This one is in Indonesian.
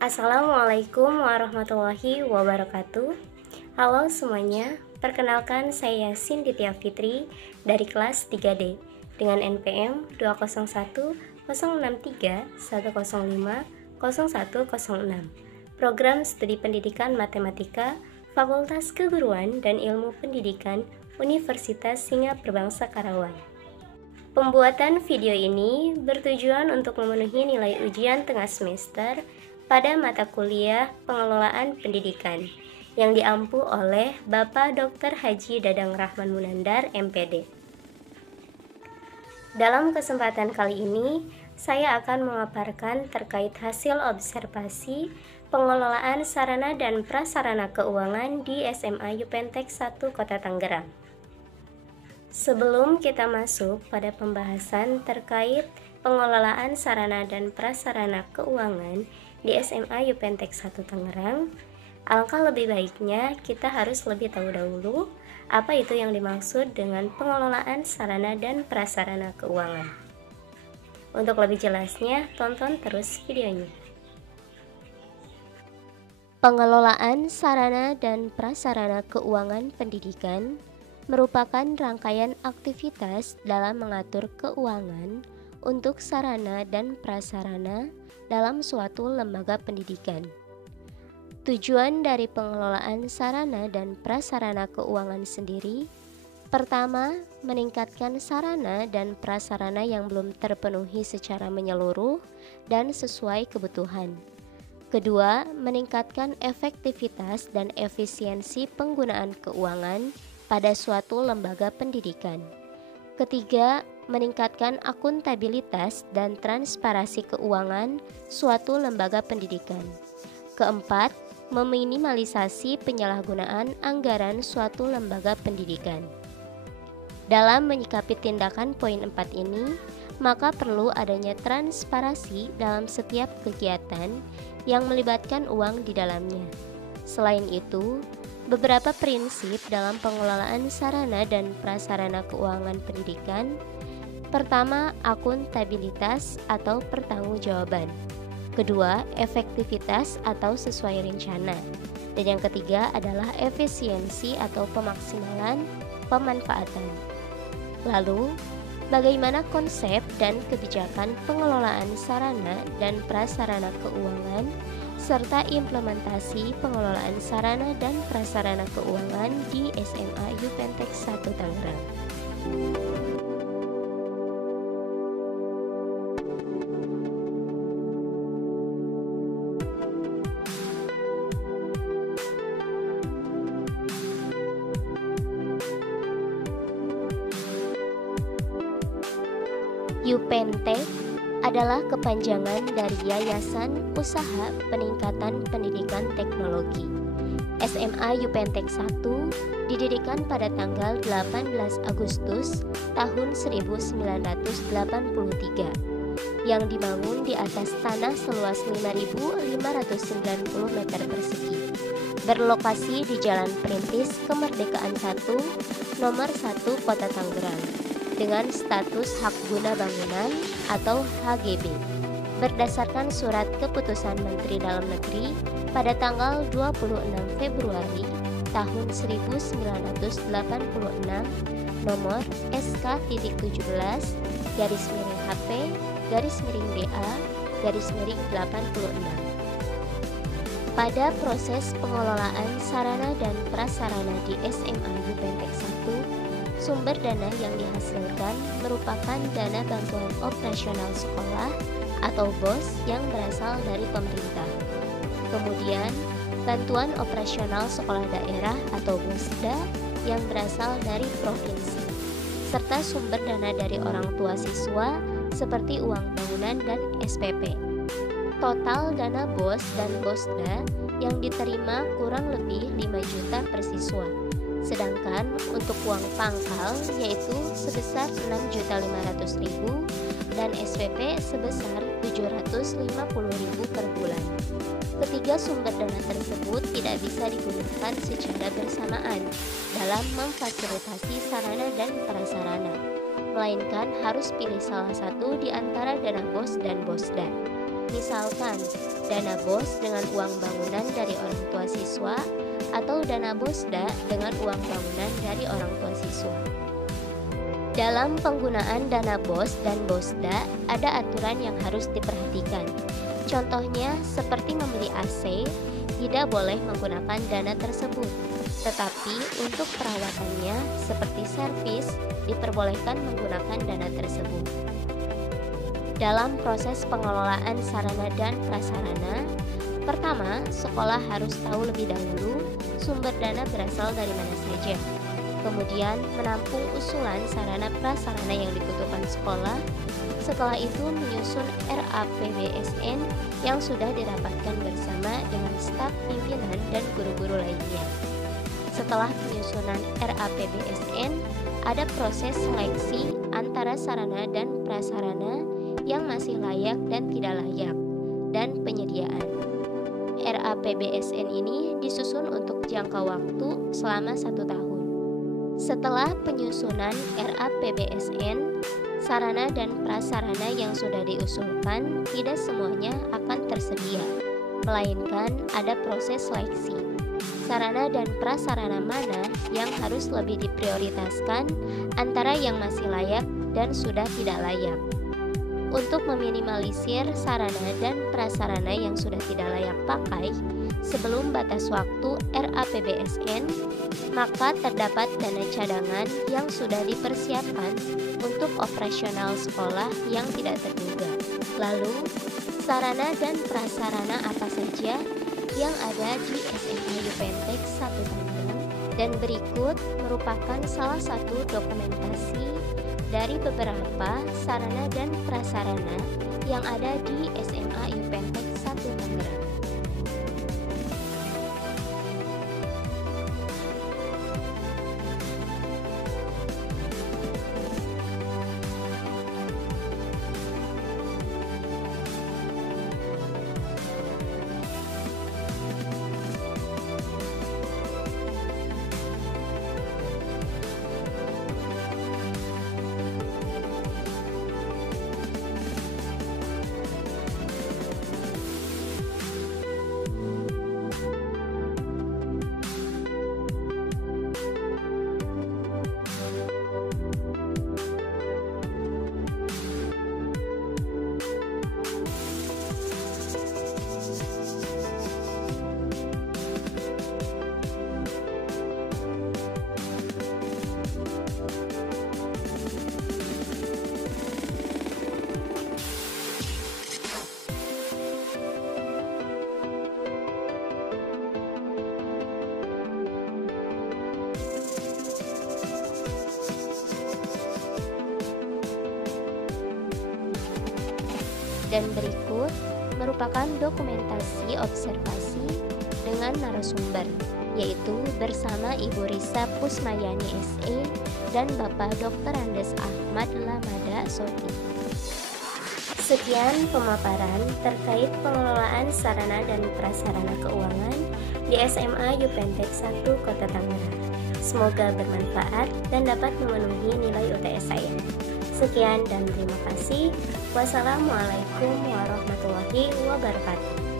Assalamualaikum warahmatullahi wabarakatuh. Halo semuanya, perkenalkan saya Cynthia Fitri dari kelas 3D dengan NPM 201-063-105-0106, Program Studi Pendidikan Matematika, Fakultas Keguruan dan Ilmu Pendidikan Universitas Singa Perbangsa Karawang. Pembuatan video ini bertujuan untuk memenuhi nilai ujian tengah semester pada mata kuliah Pengelolaan Pendidikan yang diampu oleh Bapak Dr. Haji Dadang Rahman Munandar, MPD. Dalam kesempatan kali ini, saya akan memaparkan terkait hasil observasi pengelolaan sarana dan prasarana keuangan di SMA Yupentek 1 Kota Tangerang. Sebelum kita masuk pada pembahasan terkait pengelolaan sarana dan prasarana keuangan di SMA Yupentek 1 Tangerang, alangkah lebih baiknya kita harus lebih tahu dahulu apa itu yang dimaksud dengan pengelolaan sarana dan prasarana keuangan. Untuk lebih jelasnya, tonton terus videonya. Pengelolaan sarana dan prasarana keuangan pendidikan merupakan rangkaian aktivitas dalam mengatur keuangan untuk sarana dan prasarana dalam suatu lembaga pendidikan. Tujuan dari pengelolaan sarana dan prasarana keuangan sendiri, pertama, meningkatkan sarana dan prasarana yang belum terpenuhi secara menyeluruh dan sesuai kebutuhan. Kedua, meningkatkan efektivitas dan efisiensi penggunaan keuangan pada suatu lembaga pendidikan. Ketiga, meningkatkan akuntabilitas dan transparansi keuangan suatu lembaga pendidikan. Keempat, meminimalisasi penyalahgunaan anggaran suatu lembaga pendidikan. Dalam menyikapi tindakan poin 4 ini, maka perlu adanya transparansi dalam setiap kegiatan yang melibatkan uang di dalamnya. Selain itu, beberapa prinsip dalam pengelolaan sarana dan prasarana keuangan pendidikan. Pertama, akuntabilitas atau pertanggungjawaban. Kedua, efektivitas atau sesuai rencana. Dan yang ketiga adalah efisiensi atau pemaksimalan pemanfaatan. Lalu, bagaimana konsep dan kebijakan pengelolaan sarana dan prasarana keuangan serta implementasi pengelolaan sarana dan prasarana keuangan di SMA Yupentek 1 Tangerang. Yupentek adalah kepanjangan dari Yayasan Usaha Peningkatan Pendidikan Teknologi. SMA Yupentek 1 didirikan pada tanggal 18 Agustus tahun 1983 yang dibangun di atas tanah seluas 5.590 meter persegi. Berlokasi di Jalan Perintis Kemerdekaan 1, Nomor 1 Kota Tangerang, dengan status hak guna bangunan atau HGB berdasarkan surat keputusan Menteri Dalam Negeri pada tanggal 26 Februari tahun 1986 nomor SK-17-HP-BA-86. Pada proses pengelolaan sarana dan prasarana di SMA Yupentek 1, sumber dana yang dihasilkan merupakan dana bantuan operasional sekolah atau BOS yang berasal dari pemerintah. Kemudian, bantuan operasional sekolah daerah atau BOSDA yang berasal dari provinsi, serta sumber dana dari orang tua siswa seperti uang bangunan dan SPP. Total dana BOS dan BOSDA yang diterima kurang lebih 5 juta per siswa. Sedangkan untuk uang pangkal yaitu sebesar 6.500.000 dan SPP sebesar 750.000 per bulan. Ketiga sumber dana tersebut tidak bisa digunakan secara bersamaan dalam memfasilitasi sarana dan prasarana, melainkan harus pilih salah satu di antara dana BOS dan BOSDA. Misalkan, dana BOS dengan uang bangunan dari orang tua siswa atau dana BOSDA dengan uang bangunan dari orang tua siswa. Dalam penggunaan dana BOS dan BOSDA ada aturan yang harus diperhatikan. Contohnya seperti membeli AC, tidak boleh menggunakan dana tersebut. Tetapi untuk perawatannya seperti servis diperbolehkan menggunakan dana tersebut. Dalam proses pengelolaan sarana dan prasarana, pertama, sekolah harus tahu lebih dahulu sumber dana berasal dari mana saja. Kemudian menampung usulan sarana prasarana yang dibutuhkan sekolah. Setelah itu menyusun RAPBSN yang sudah dirapatkan bersama dengan staf pimpinan dan guru-guru lainnya. Setelah penyusunan RAPBSN, ada proses seleksi antara sarana dan prasarana yang masih layak dan tidak layak, dan penyediaan. RAPBSN ini disusun untuk jangka waktu selama 1 tahun. Setelah penyusunan RAPBSN, sarana dan prasarana yang sudah diusulkan tidak semuanya akan tersedia, melainkan ada proses seleksi. Sarana dan prasarana mana yang harus lebih diprioritaskan antara yang masih layak dan sudah tidak layak. Untuk meminimalisir sarana dan prasarana yang sudah tidak layak pakai sebelum batas waktu RAPBSN, maka terdapat dana cadangan yang sudah dipersiapkan untuk operasional sekolah yang tidak terduga. Lalu, sarana dan prasarana apa saja yang ada di SMA Yupentek 1 Tangerang, dan berikut merupakan salah satu dokumentasi dari beberapa sarana dan prasarana yang ada di SMA Yupentek 1 Tangerang. Dan berikut merupakan dokumentasi observasi dengan narasumber, yaitu bersama Ibu Risa Pusmayani SE dan Bapak Dr. Andes Ahmad Lamada Soti. Sekian pemaparan terkait pengelolaan sarana dan prasarana keuangan di SMA Yupentek 1 Kota Tangerang. Semoga bermanfaat dan dapat memenuhi nilai UTS saya. Sekian dan terima kasih. Wassalamualaikum warahmatullahi wabarakatuh.